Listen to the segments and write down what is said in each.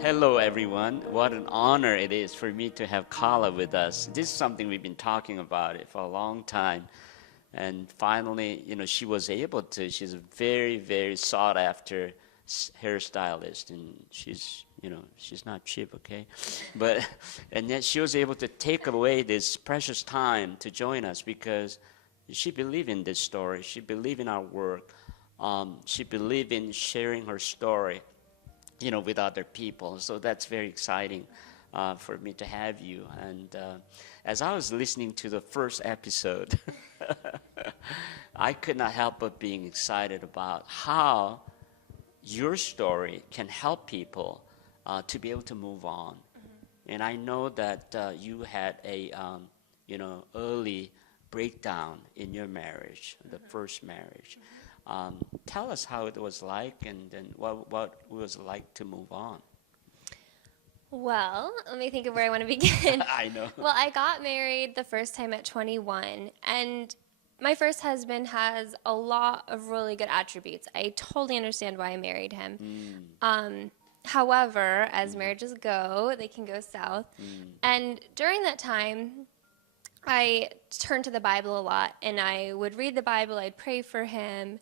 Hello, everyone. What an honor it is for me to have Karla with us. This is something we've been talking about it for a long time. And finally, she was able to. She's a very, very sought after hairstylist, and she's not cheap, okay? But, and yet she was able to take away this precious time to join us because she believed in this story. She believed in our work. She believed in sharing her story with other people. So that's very exciting for me to have you. And as I was listening to the first episode, I could not help but being excited about how your story can help people to be able to move on. And I know that you had a early breakdown in your marriage, the first marriage. Tell us how it was like, and then what it was like to move on. Well, let me think of where I want to begin. I know. Well, I got married the first time at 21, and my first husband has a lot of really good attributes. I totally understand why I married him. However, as marriages go, they can go south. And during that time, I turned to the Bible a lot, and I would read the Bible, I'd pray for him,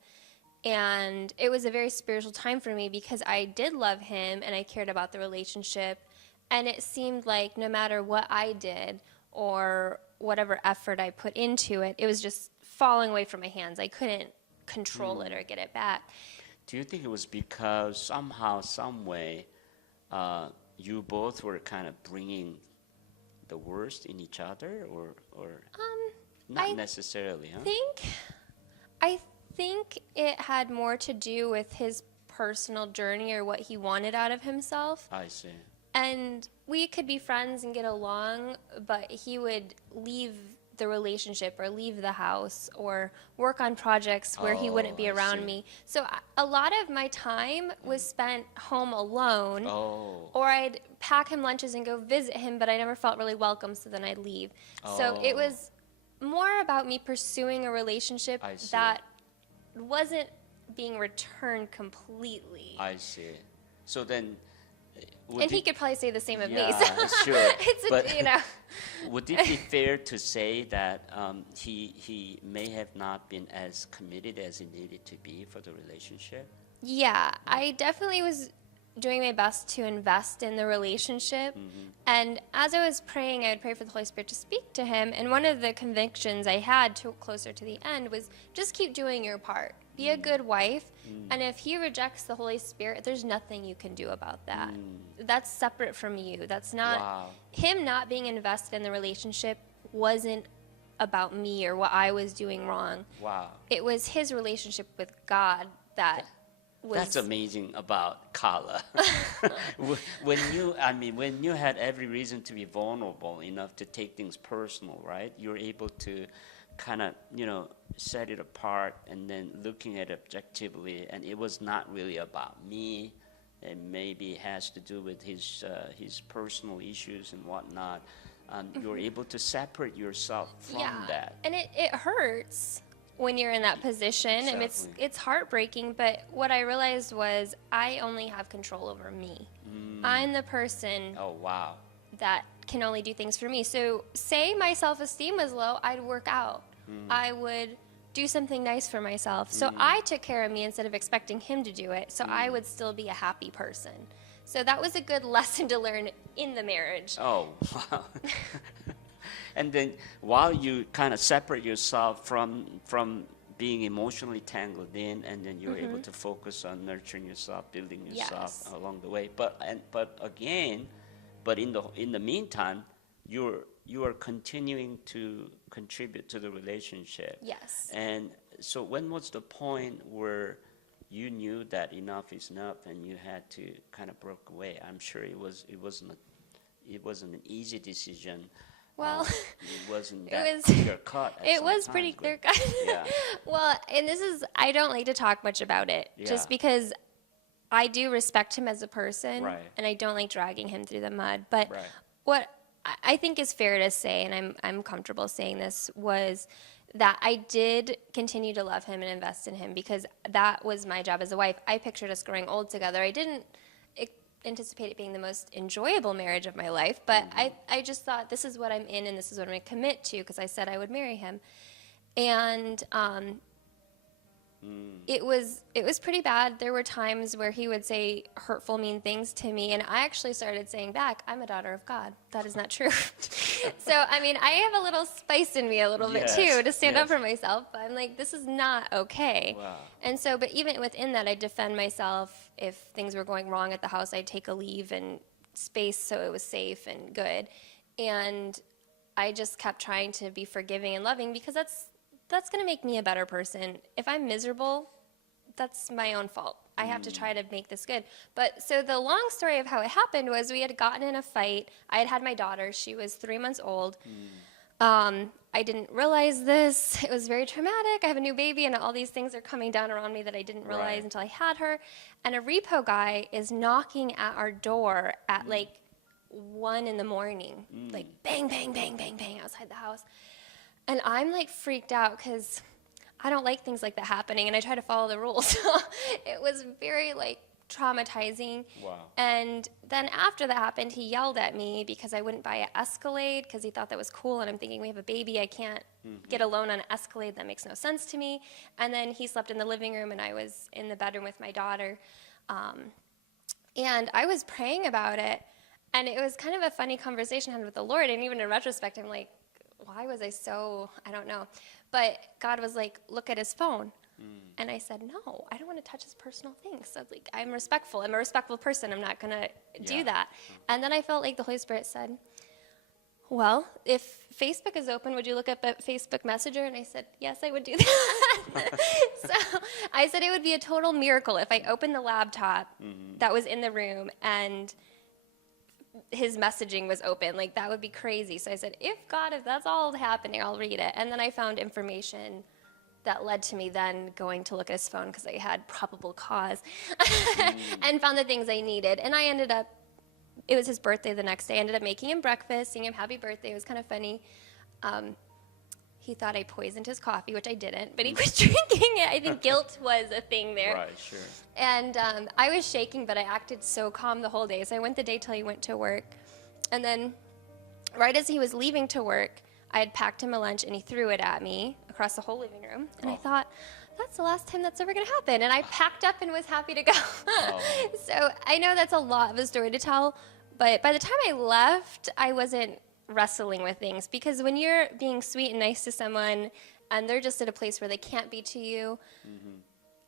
and it was a very spiritual time for me because I did love him and I cared about the relationship, and it seemed like no matter what I did or whatever effort I put into it, it was just falling away from my hands. I couldn't control it or get it back. Do you think it was because somehow, some way, you both were kind of bringing the worst in each other, or not I necessarily, huh? I think it had more to do with his personal journey or what he wanted out of himself. I see. And we could be friends and get along, but he would leave the relationship or leave the house or work on projects where he wouldn't be I around see. me. So a lot of my time was spent home alone, Oh, or I'd pack him lunches and go visit him, but I never felt really welcome, so then I'd leave. So it Oh. was more about me pursuing a relationship I see. that wasn't being returned completely. I see. So then, And he could probably say the same of me. yeah, So sure. it's But would it be fair to say that he may have not been as committed as he needed to be for the relationship? Yeah, I definitely was doing my best to invest in the relationship. And as I was praying, I would pray for the Holy Spirit to speak to him. And one of the convictions I had closer to the end was just keep doing your part. Be a good wife. And if he rejects the Holy Spirit, there's nothing you can do about that. That's separate from you. That's not Wow. him not being invested in the relationship wasn't about me or what I was doing wrong. Wow. It was his relationship with God that was That's amazing about Karla. When you had every reason to be vulnerable enough to take things personal, right? You're able to kind of, set it apart and then looking at it objectively, and it was not really about me. It maybe has to do with his personal issues and whatnot. You're able to separate yourself from that. And it hurts when you're in that position. I mean, Exactly. it's heartbreaking, but what I realized was I only have control over me. I'm the person Oh, wow. that can only do things for me. So say my self-esteem was low, I'd work out. I would do something nice for myself. So I took care of me instead of expecting him to do it. So I would still be a happy person. So that was a good lesson to learn in the marriage. Oh, wow. And then while you kind of separate yourself from being emotionally tangled in, and then you're able to focus on nurturing yourself, building yourself Yes. along the way. But in the meantime, you are continuing to contribute to the relationship. Yes. And so when was the point where you knew that enough is enough and you had to kind of break away? I'm sure it wasn't an easy decision. Well, It wasn't it that was- clear cut. It was pretty clear cut. Yeah. Well, and I don't like to talk much about it just Yeah. because I do respect him as a person, Right. and I don't like dragging him through the mud. But Right. what I think is fair to say, and I'm comfortable saying this, was that I did continue to love him and invest in him because that was my job as a wife. I pictured us growing old together. I didn't anticipate it being the most enjoyable marriage of my life, but I just thought this is what I'm in and this is what I'm going to commit to because I said I would marry him. And it was pretty bad. There were times where he would say hurtful, mean things to me, and I actually started saying back, "I'm a daughter of God." That is not true. So, I mean, I have a little spice in me a little bit too to stand up for myself, but I'm like, this is not okay. Wow. And so, but even within that, I'd defend myself. If things were going wrong at the house, I'd take a leave and space so it was safe and good. And I just kept trying to be forgiving and loving because that's going to make me a better person. If I'm miserable, that's my own fault. I have to try to make this good. But so the long story of how it happened was we had gotten in a fight. I had my daughter. She was 3 months old. I didn't realize this. It was very traumatic. I have a new baby, and all these things are coming down around me that I didn't realize until I had her. And a repo guy is knocking at our door at like 1 in the morning, like bang, bang, bang, bang, bang outside the house. And I'm like freaked out because I don't like things like that happening, and I try to follow the rules. So it was very like traumatizing. Wow. And then after that happened, he yelled at me because I wouldn't buy an Escalade because he thought that was cool. And I'm thinking, we have a baby. I can't get a loan on an Escalade. That makes no sense to me. And then he slept in the living room, and I was in the bedroom with my daughter. And I was praying about it. And it was kind of a funny conversation I had with the Lord. And even in retrospect, I'm like, why was I so, I don't know. But God was like, look at his phone. And I said, no, I don't want to touch his personal things. So like, I'm respectful. I'm a respectful person. I'm not going to do that. And then I felt like the Holy Spirit said, well, if Facebook is open, would you look up at Facebook Messenger? And I said, yes, I would do that. So I said it would be a total miracle if I opened the laptop that was in the room and his messaging was open. Like, that would be crazy. So I said, if that's all happening, I'll read it. And then I found information that led to me then going to look at his phone because I had probable cause and found the things I needed. And I ended up, it was his birthday the next day. I ended up making him breakfast, singing him happy birthday. It was kind of funny. He thought I poisoned his coffee, which I didn't, but he was drinking it. I think guilt was a thing there. Right, sure. And I was shaking, but I acted so calm the whole day. So I went the day till he went to work. And then right as he was leaving to work, I had packed him a lunch, and he threw it at me across the whole living room. And I thought, that's the last time that's ever going to happen. And I packed up and was happy to go. So I know that's a lot of a story to tell, but by the time I left, I wasn't wrestling with things, because when you're being sweet and nice to someone and they're just at a place where they can't be to you,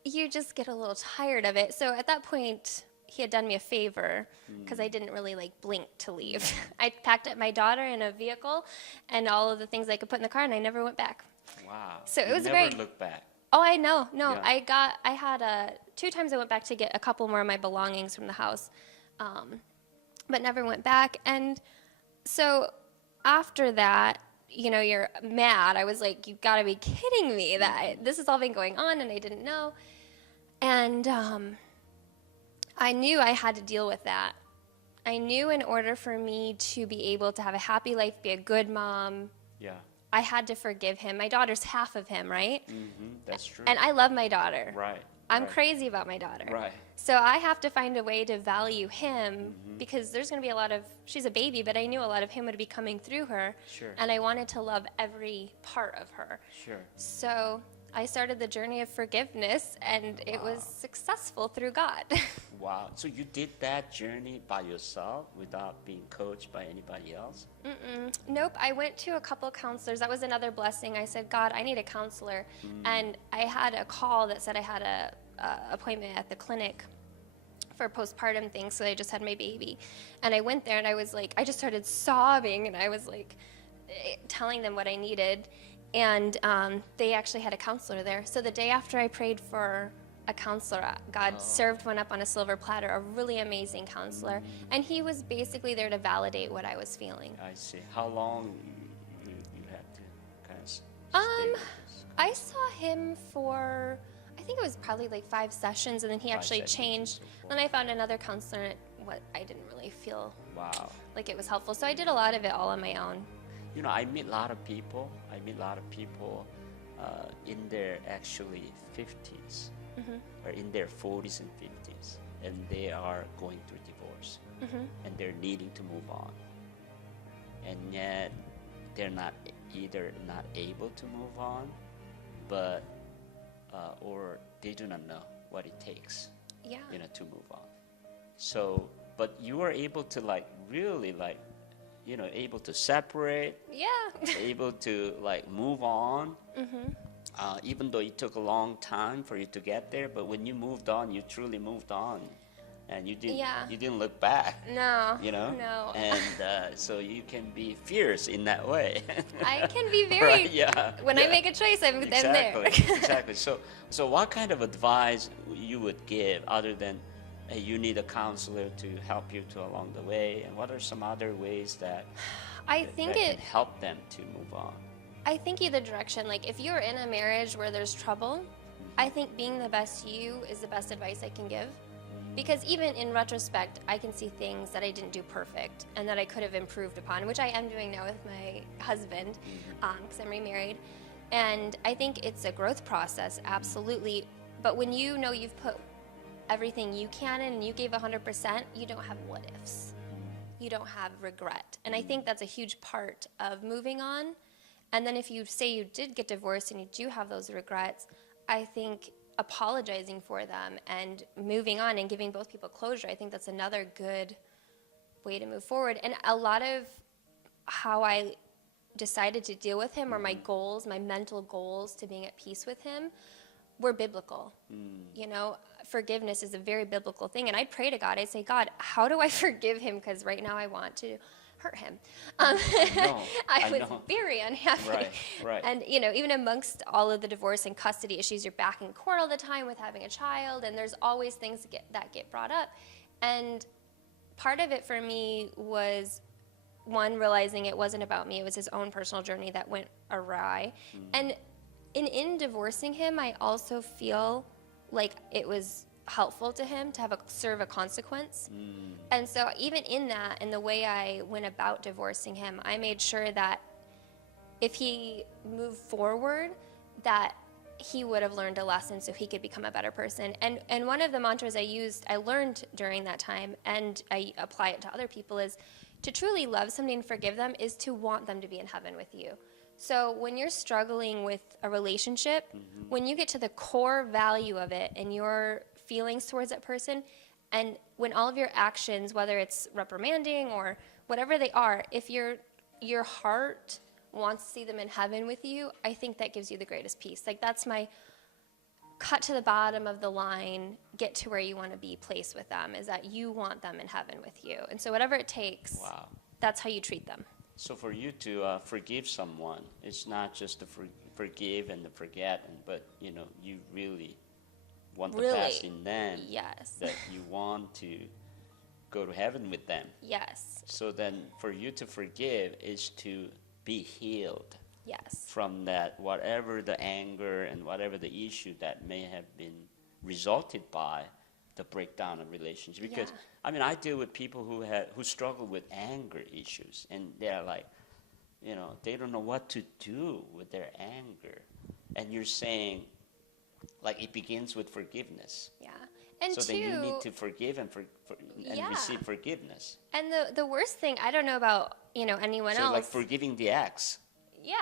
you just get a little tired of it. So at that point, he had done me a favor because I didn't really like blink to leave. I packed up my daughter in a vehicle and all of the things I could put in the car, and I never went back. Wow. So it You was never looked back. Oh, I know. No, Yeah. I had 2 times I went back to get a couple more of my belongings from the house, but never went back. And so after that, you know, you're mad. I was like, you've got to be kidding me that this has all been going on and I didn't know. And I knew I had to deal with that. I knew in order for me to be able to have a happy life, be a good mom, I had to forgive him. My daughter's half of him, right? That's true. And I love my daughter. Right. I'm crazy about my daughter. Right. So I have to find a way to value him because there's going to be a lot of, she's a baby, but I knew a lot of him would be coming through her. Sure. And I wanted to love every part of her. Sure. So I started the journey of forgiveness, and it was successful through God. Wow. So you did that journey by yourself without being coached by anybody else? Nope. I went to a couple counselors. That was another blessing. I said, God, I need a counselor. And I had a call that said I had a appointment at the clinic for postpartum things, so I just had my baby. And I went there, and I was like, I just started sobbing, and I was like telling them what I needed. And they actually had a counselor there. So the day after I prayed for a counselor, God served one up on a silver platter, a really amazing counselor. And he was basically there to validate what I was feeling. I see. How long you had to kind of stay with this? I saw him for, I think it was probably like 5 sessions, and then he 5 actually sessions changed. and so Then I found another counselor, and I didn't really feel Wow. like it was helpful. So I did a lot of it all on my own. You know, I meet a lot of people in their actually 50s, are in their 40s and 50s, and they are going through divorce, and they're needing to move on, and yet they're not either not able to move on, but or they do not know what it takes, Yeah. to move on. So, but you are able to really able to separate, Yeah. able to move on, even though it took a long time for you to get there. But when you moved on, you truly moved on, and you didn't look back. No. No. And so you can be fierce in that way. I can be very. Right, yeah. When I make a choice, I'm there. Exactly. So what kind of advice you would give other than hey, you need a counselor to help you along the way, and what are some other ways that can help them to move on? I think either direction. Like if you're in a marriage where there's trouble, I think being the best you is the best advice I can give. Because even in retrospect, I can see things that I didn't do perfect and that I could have improved upon, which I am doing now with my husband, because I'm remarried. And I think it's a growth process, absolutely. But when you know you've put everything you can in and you gave 100%, you don't have what ifs. You don't have regret. And I think that's a huge part of moving on. And then if you say you did get divorced and you do have those regrets, I think apologizing for them and moving on and giving both people closure, I think that's another good way to move forward. And a lot of how I decided to deal with him, or my goals, my mental goals to being at peace with him, were biblical. Forgiveness is a very biblical thing. And I'd pray to God. I'd say, God, how do I forgive him? Because right now I want to hurt him. I was very unhappy. Right. And, even amongst all of the divorce and custody issues, you're back in court all the time with having a child, and there's always things that get brought up. And part of it for me was, one, realizing it wasn't about me. It was his own personal journey that went awry. And in divorcing him, I also feel like it was helpful to him to serve a consequence. And so even in that, and the way I went about divorcing him, I made sure that if he moved forward, that he would have learned a lesson so he could become a better person. And one of the mantras I learned during that time, and I apply it to other people, is to truly love somebody and forgive them is to want them to be in heaven with you. So when you're struggling with a relationship, when you get to the core value of it and your feelings towards that person, and when all of your actions, whether it's reprimanding or whatever they are, if your heart wants to see them in heaven with you, I think that gives you the greatest peace. Like that's my cut to the bottom of the line, get to where you want to be placed with them, is that you want them in heaven with you. And so whatever it takes, that's how you treat them. So for you to forgive someone, it's not just to forgive and to forget, but you really want the best in them. Yes. That you want to go to heaven with them. Yes. So then for you to forgive is to be healed. Yes. From that, whatever the anger and whatever the issue that may have been resulted by the breakdown of relationship. Because I deal with people who struggle with anger issues, and they're like, they don't know what to do with their anger. And you're saying, like, it begins with forgiveness. Yeah. And so then you need to forgive and receive forgiveness. And the worst thing, I don't know about anyone else. So like forgiving the ex. Yeah.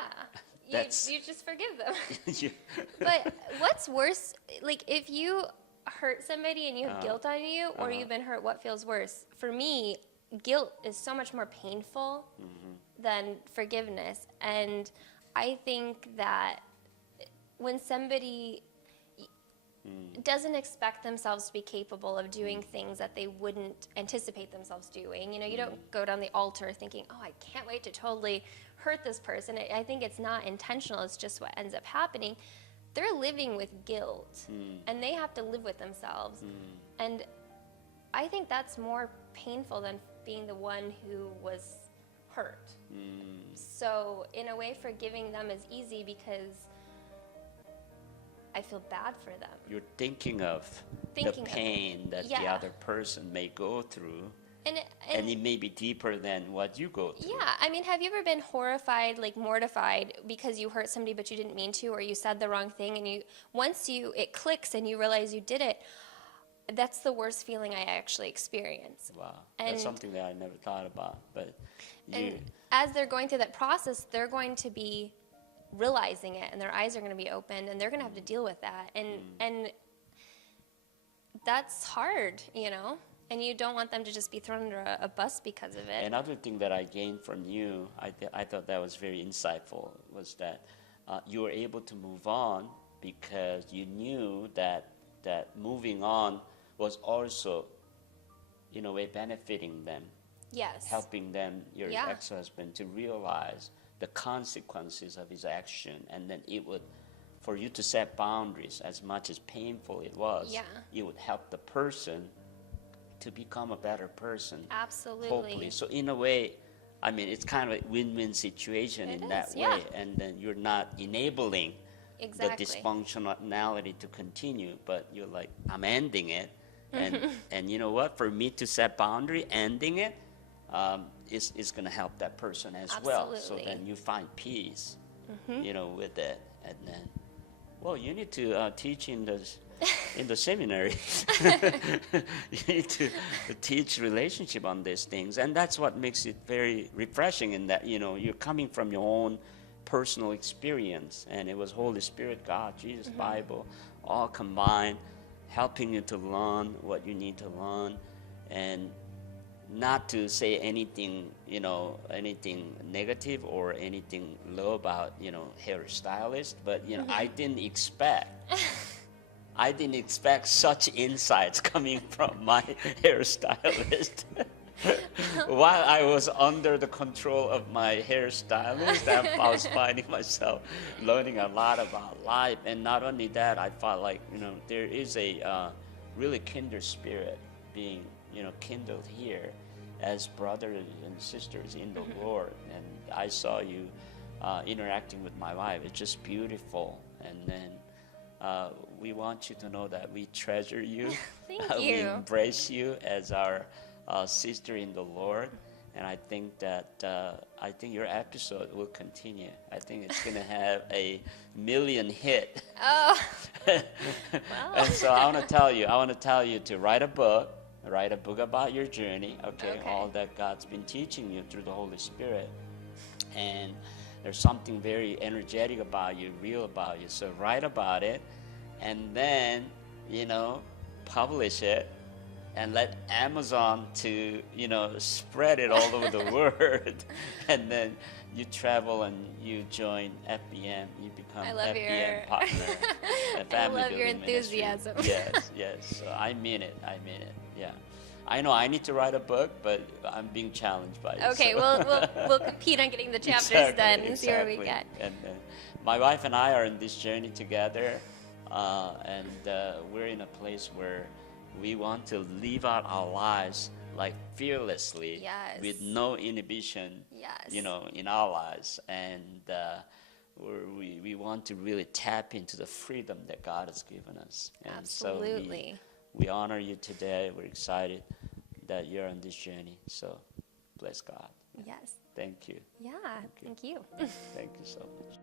You just forgive them. But what's worse, like if you hurt somebody and you have guilt on you, or you've been hurt, what feels worse? For me, guilt is so much more painful than forgiveness. And I think that when somebody doesn't expect themselves to be capable of doing things that they wouldn't anticipate themselves doing, you don't go down the altar thinking, oh, I can't wait to totally hurt this person. I think it's not intentional. It's just what ends up happening. They're living with guilt, and they have to live with themselves. And I think that's more painful than being the one who was hurt. So in a way, forgiving them is easy because I feel bad for them. You're thinking of the pain that the other person may go through, And and it may be deeper than what you go through. yeah, I mean, have you ever been horrified, like mortified because you hurt somebody but you didn't mean to, or you said the wrong thing, and once it clicks and you realize you did it, that's the worst feeling I actually experience. Wow, And that's something that I never thought about. But you, and as they're going through that process, they're going to be realizing it, and their eyes are going to be opened, and they're going to have to deal with that, and that's hard, you know. And you don't want them to just be thrown under a bus because of it. another thing that I gained from you, I thought that was very insightful, was that you were able to move on because you knew that moving on was also, in a way, benefiting them, Yes. helping them, your Yeah. ex-husband, to realize the consequences of his action, and then it would, for you to set boundaries, as much as painful it was, Yeah. it would help the person to become a better person. Absolutely. Hopefully. So in a way, I mean, it's kind of a win-win situation It in that is, way, yeah. and then you're not enabling Exactly. the dysfunctionality to continue, but you're like, I'm ending it, and you know what? For me to set boundary, ending it, is going to help that person as well. So Absolutely. then you find peace, with it, and then, well, you need to teach in the seminary. You need to teach relationship on these things, and that's what makes it very refreshing. In that, you're coming from your own personal experience, and it was Holy Spirit, God, Jesus, Bible, all combined, helping you to learn what you need to learn, and not to say anything, anything negative or anything low about, hairstylist, but I didn't expect such insights coming from my hairstylist. While I was under the control of my hairstylist, I was finding myself learning a lot about life. And not only that, I felt like, there is a really kindred spirit being, kindled here as brothers and sisters in the Lord. And I saw you interacting with my wife. It's just beautiful. And then we want you to know that we treasure you. Thank We you. embrace you as our sister in the Lord. And I think that your episode will continue. I think it's going to have a million hit. Oh, And so I want to tell you to write a book about your journey, okay? All that God's been teaching you through the Holy Spirit. And there's something very energetic about you, real about you. So write about it, and then, publish it, and let Amazon to, spread it all over the world. And then you travel and you join FBM. You become I love FBM partner. I love your enthusiasm. Yes. So I mean it. Yeah. I know I need to write a book, but I'm being challenged by you. Okay, so. we'll compete on getting the chapters done and see where we get. And my wife and I are in this journey together, and we're in a place where we want to live out our lives like fearlessly, Yes. with no inhibition, Yes. in our lives, and we want to really tap into the freedom that God has given us. And Absolutely. So we honor you today. We're excited that you're on this journey. So bless God. Yes. Thank you. Yeah, thank you. Thank you so much.